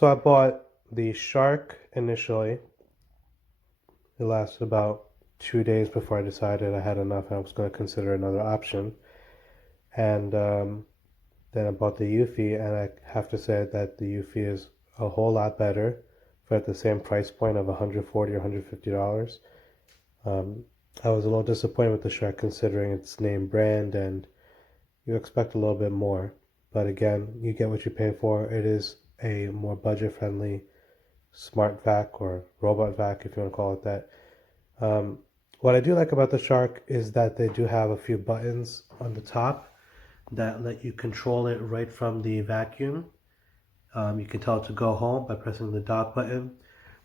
So I bought the Shark initially. It lasted about 2 days before I decided I had enough and I was going to consider another option. And then I bought the Eufy, and I have to say that the Eufy is a whole lot better for at the same price point of $140 or $150. Um, I was a little disappointed with the Shark considering its name brand, and you expect a little bit more. But again, you get what you pay for. It is a more budget-friendly smart vac or robot vac, if you want to call it that. Um, what I do like about the Shark is that they do have a few buttons on the top that let you control it right from the vacuum. You can tell it to go home by pressing the dock button.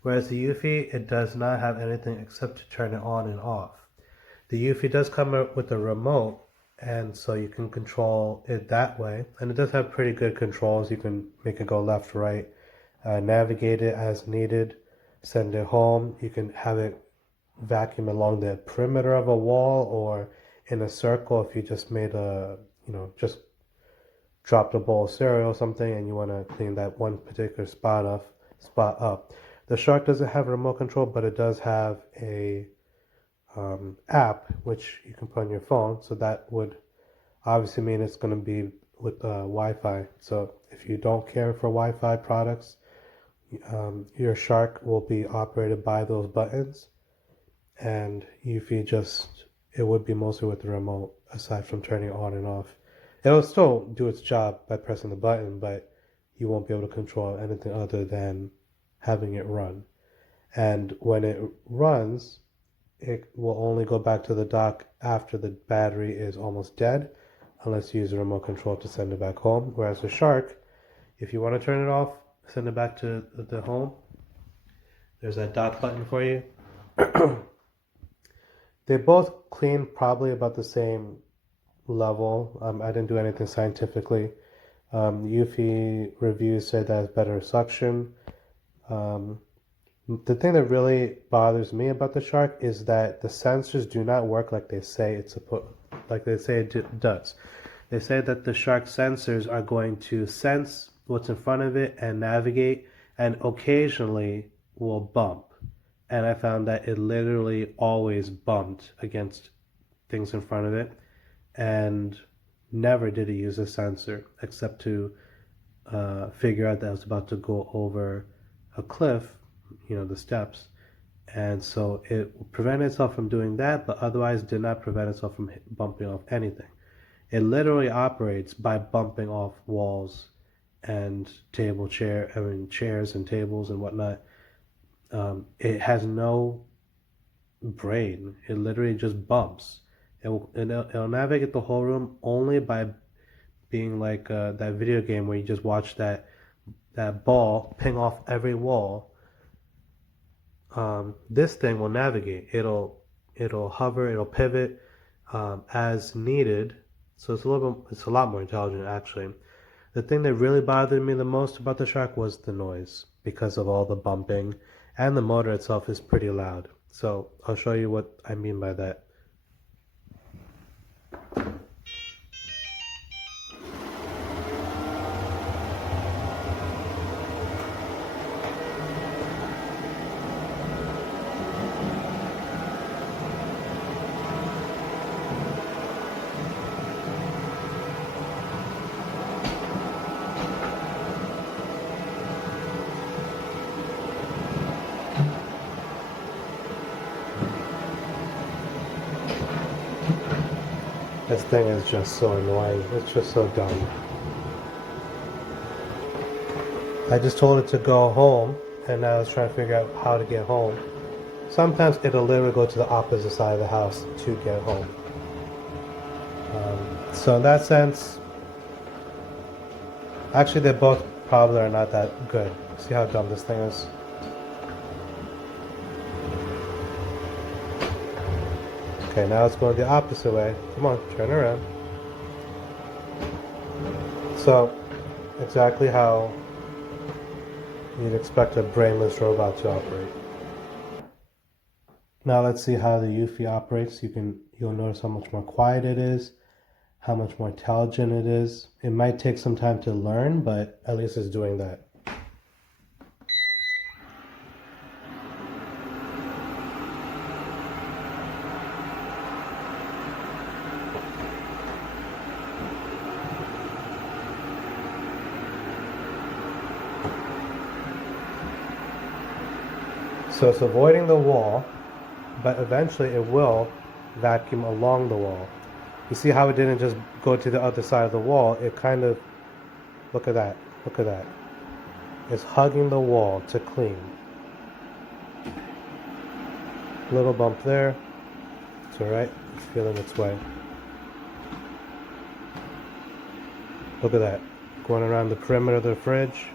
Whereas the Eufy, it does not have anything except to turn it on and off. The Eufy does come with a remote, and so you can control it that way. And it does have pretty good controls. You can make it go left, right, navigate it as needed, send it home. You can have it vacuum along the perimeter of a wall or in a circle if you just made just dropped a bowl of cereal or something and you want to clean that one particular spot up. The Shark doesn't have remote control, but it does have a app which you can put on your phone. So that would obviously mean it's going to be with Wi-Fi. So if you don't care for Wi-Fi products, your Shark will be operated by those buttons, and if you it would be mostly with the remote aside from turning it on and off. It'll still do its job by pressing the button, but you won't be able to control anything other than having it run. And when it runs, it will only go back to the dock after the battery is almost dead, unless you use a remote control to send it back home. Whereas the Shark, if you want to turn it off, send it back to the home, there's that dock button for you. They both clean probably about the same level. I didn't do anything scientifically. Eufy reviews say that it's better suction. The thing that really bothers me about the Shark is that the sensors do not work like they say it does. They say that the Shark sensors are going to sense what's in front of it and navigate, and occasionally will bump. And I found that it literally always bumped against things in front of it, and never did it use a sensor except to figure out that I was about to go over a cliff, the steps. And so it prevented itself from doing that, but otherwise did not prevent itself from bumping off anything. It literally operates by bumping off walls and chairs and tables and whatnot. It has no brain. It literally just bumps. It'll navigate the whole room only by being like that video game where you just watch that ball ping off every wall. This thing will navigate. It'll hover. It'll pivot as needed. So it's a lot more intelligent actually. The thing that really bothered me the most about the Shark was the noise because of all the bumping, and the motor itself is pretty loud. So I'll show you what I mean by that. This thing is just so annoying. It's just so dumb. I just told it to go home, and now it's trying to figure out how to get home. Sometimes it'll literally go to the opposite side of the house to get home. So in that sense, actually they both probably are not that good. See how dumb this thing is? Okay, now it's going the opposite way. Come on, turn around. So, exactly how you'd expect a brainless robot to operate. Now let's see how the Eufy operates. You'll notice how much more quiet it is, how much more intelligent it is. It might take some time to learn, but at least it's doing that. So it's avoiding the wall, but eventually it will vacuum along the wall. You see how it didn't just go to the other side of the wall? It kind of, look at that, look at that. It's hugging the wall to clean. Little bump there. It's alright, it's feeling its way. Look at that, going around the perimeter of the fridge.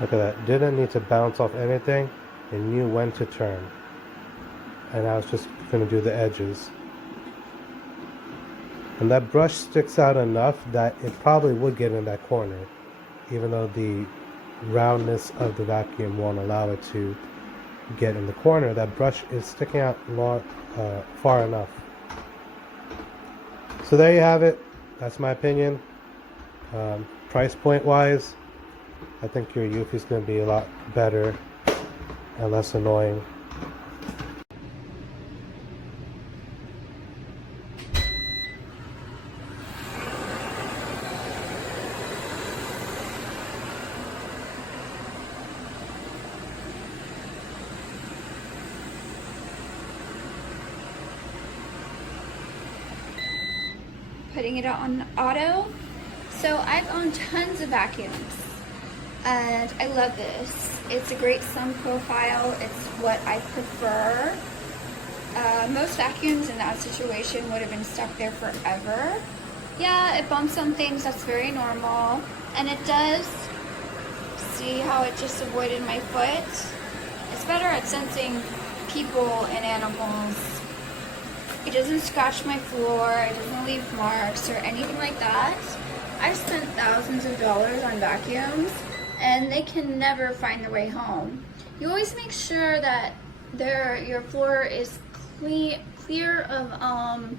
Look at that, didn't need to bounce off anything, it knew when to turn. And I was just going to do the edges. And that brush sticks out enough that it probably would get in that corner, even though the roundness of the vacuum won't allow it to get in the corner. That brush is sticking out far enough. So there you have it, that's my opinion. Price point wise, I think your eufy is going to be a lot better and less annoying. Putting it on auto. So I've owned tons of vacuums and I love this. It's a great sun profile. It's what I prefer. Most vacuums in that situation would have been stuck there forever. Yeah, it bumps on things, that's very normal. And it does, see how it just avoided my foot? It's better at sensing people and animals. It doesn't scratch my floor, it doesn't leave marks or anything like that. I've spent thousands of dollars on vacuums and they can never find their way home. You always make sure that your floor is clear of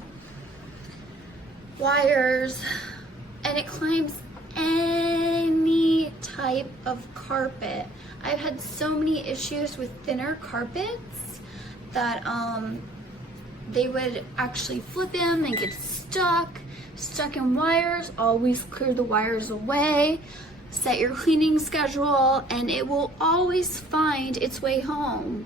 wires, and it climbs any type of carpet. I've had so many issues with thinner carpets that they would actually flip them and get stuck in wires. Always clear the wires away. Set your cleaning schedule and it will always find its way home.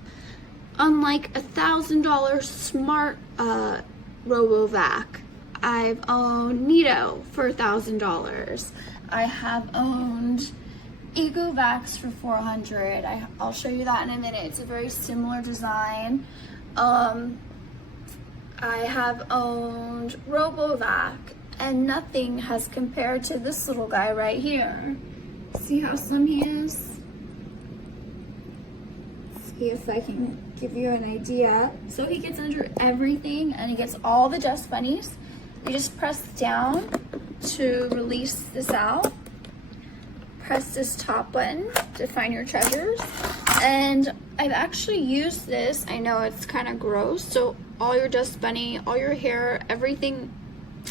Unlike $1,000 smart RoboVac, I've owned Nito for $1,000. I have owned EcoVacs for $400. I'll show you that in a minute. It's a very similar design. I have owned RoboVac and nothing has compared to this little guy right here. See how slim he is? See if I can give you an idea. So he gets under everything and he gets all the dust bunnies. You just press down to release this out. Press this top button to find your treasures. And I've actually used this. I know it's kind of gross. So all your dust bunny, all your hair, everything,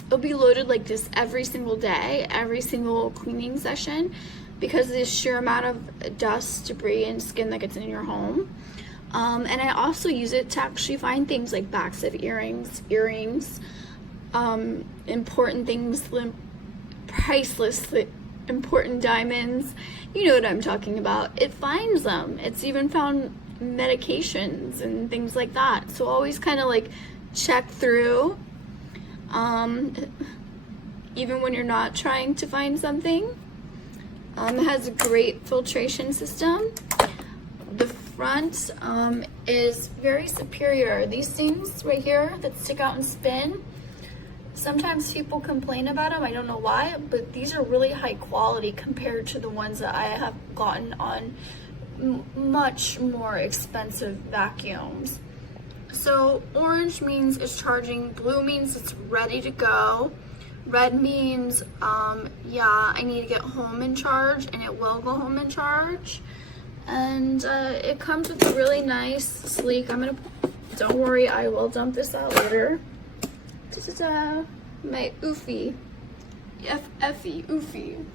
it'll be loaded like this every single day, every single cleaning session, because of the sheer amount of dust, debris, and skin that gets in your home. And I also use it to actually find things like backs of earrings, important things, priceless, important diamonds. You know what I'm talking about. It finds them. It's even found medications and things like that. So always kind of like check through, even when you're not trying to find something. It has a great filtration system. The front is very superior. These things right here that stick out and spin, sometimes people complain about them. I don't know why, but these are really high quality compared to the ones that I have gotten on much more expensive vacuums. So orange means it's charging, blue means it's ready to go, red means yeah, I need to get home and charge, and it will go home and charge. And it comes with a really nice, sleek, don't worry, I will dump this out later. Ta-da-da. My eufy. Eufy.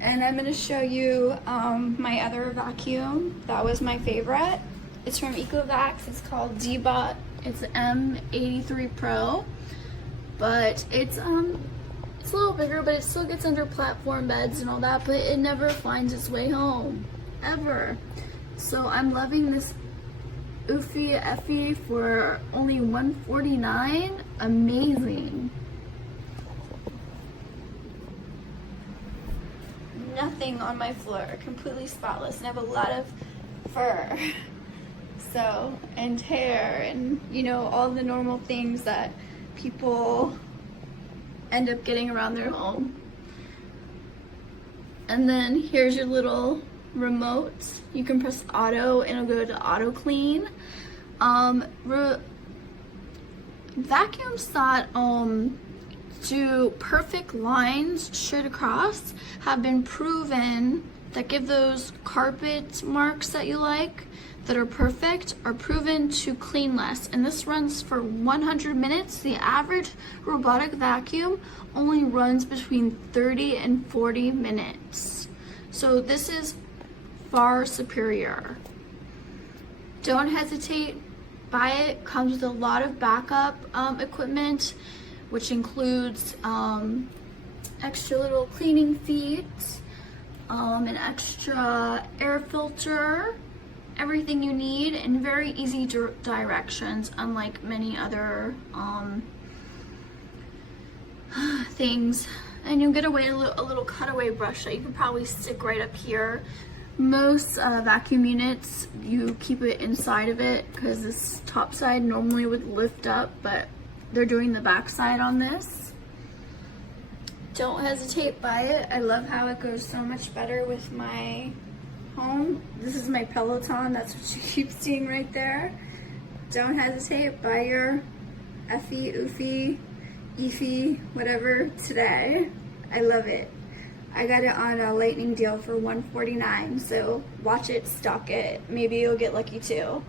And I'm going to show you my other vacuum. That was my favorite. It's from EcoVac. It's called D-Bot. It's M83 Pro. But it's a little bigger, but it still gets under platform beds and all that, but it never finds its way home. Ever. So I'm loving this eufy Effie for only $149. Amazing. Nothing on my floor, completely spotless, and I have a lot of fur, so, and hair, and you know, all the normal things that people end up getting around their home. And then here's your little remote. You can press auto and it'll go to auto clean. Vacuums that do perfect lines straight across have been proven, that give those carpet marks that you like that are perfect, are proven to clean less. And this runs for 100 minutes. The average robotic vacuum only runs between 30 and 40 minutes. So this is far superior. Don't hesitate, buy it. Comes with a lot of backup equipment, which includes extra little cleaning feet, an extra air filter, everything you need, and very easy directions, unlike many other things. And you'll get away a little cutaway brush that you can probably stick right up here. Most vacuum units, you keep it inside of it because this top side normally would lift up, but they're doing the back side on this. Don't hesitate, buy it. I love how it goes so much better with my home. This is my Peloton, that's what you keep seeing right there. Don't hesitate, buy your Effie, Eufy, Eufy, whatever today. I love it. I got it on a lightning deal for $149, so watch it, stock it. Maybe you'll get lucky too.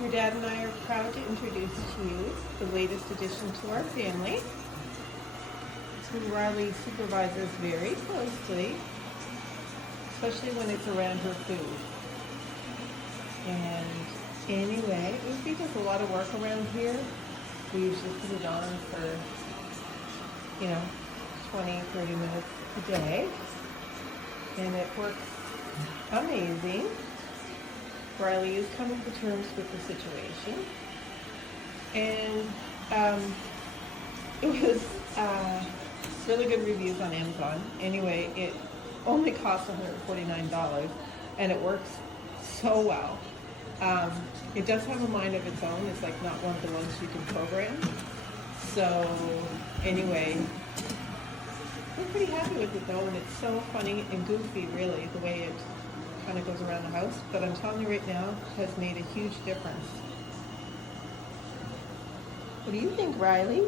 Your dad and I are proud to introduce to you the latest addition to our family, who Riley supervises very closely, especially when it's around her food. And anyway, Eufy does a lot of work around here. We usually put it on for, 20, 30 minutes a day. And it works amazing. Riley is coming to terms with the situation. And it was really good reviews on Amazon. Anyway, it only costs $149 and it works so well. It does have a mind of its own. It's like not one of the ones you can program. So anyway, we're pretty happy with it though, and it's so funny and goofy really, the way it kind of goes around the house. But I'm telling you right now, it has made a huge difference. What do you think, Riley?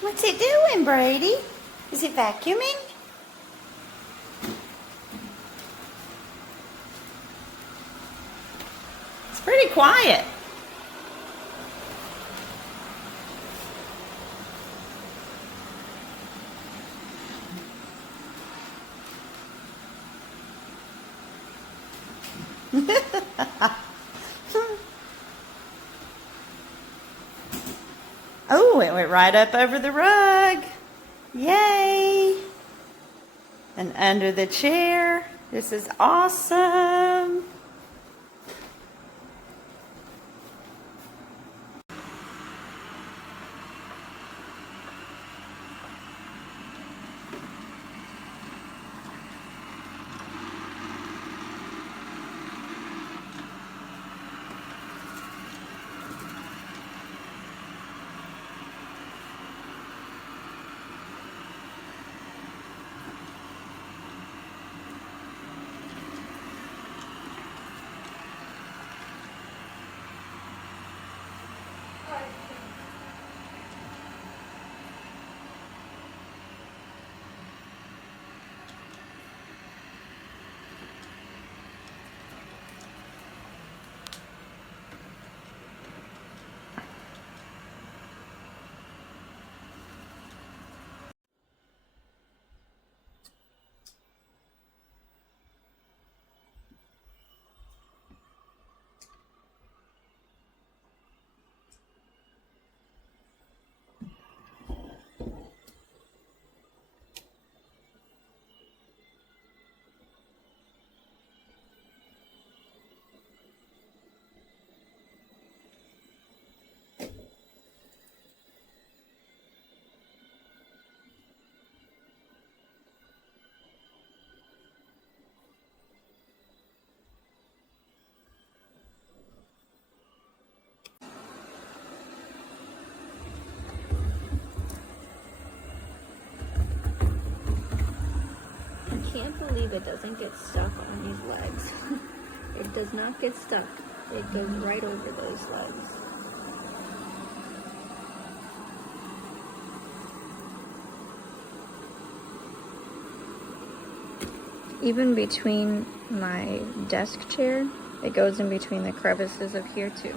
What's it doing, Brady? Is it vacuuming? It's pretty quiet. Oh, it went right up over the rug. Yay! And under the chair. This is awesome. I can't believe it doesn't get stuck on these legs. It does not get stuck. It goes right over those legs. Even between my desk chair, it goes in between the crevices of here too.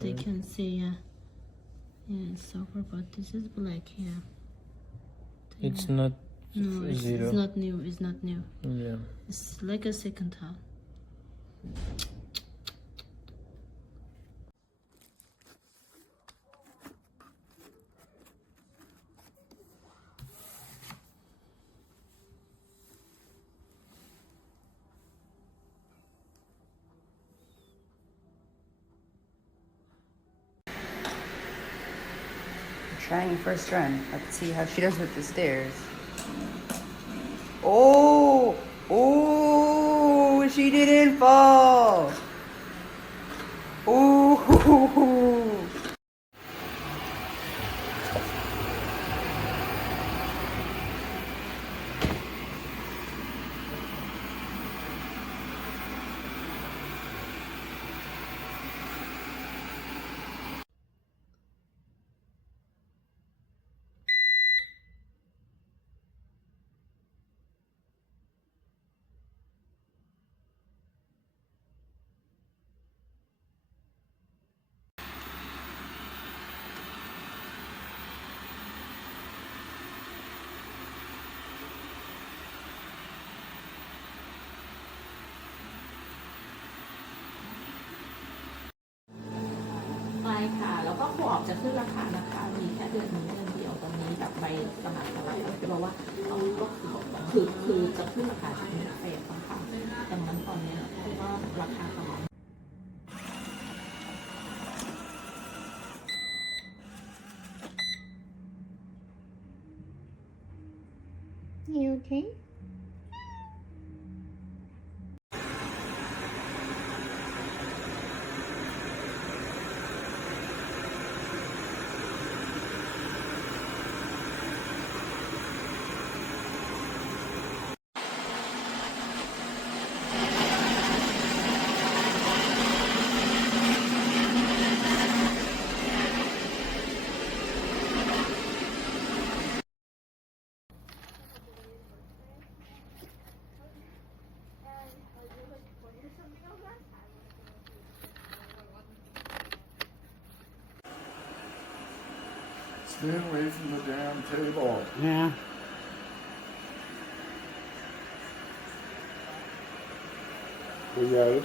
They can see, yeah, it's silver, but this is black here. It's not No, zero. it's not new. It's not new. Yeah. It's like a second hand. Trying first run. Let's see how she does with the stairs. Oh! Oh! She didn't fall! Oh! จะขึ้นราคานะคะมีแค่เดือนนี้เดือนเดียวตรงนี้แบบใบสมัครอะไรจะบอกว่าต้องก็คือจะขึ้นราคาจากเน็ตเฟสนะคะดังนั้นตอนนี้คือว่าราคาประมาณ You okay? Stay away from the damn table. Yeah. Yeah.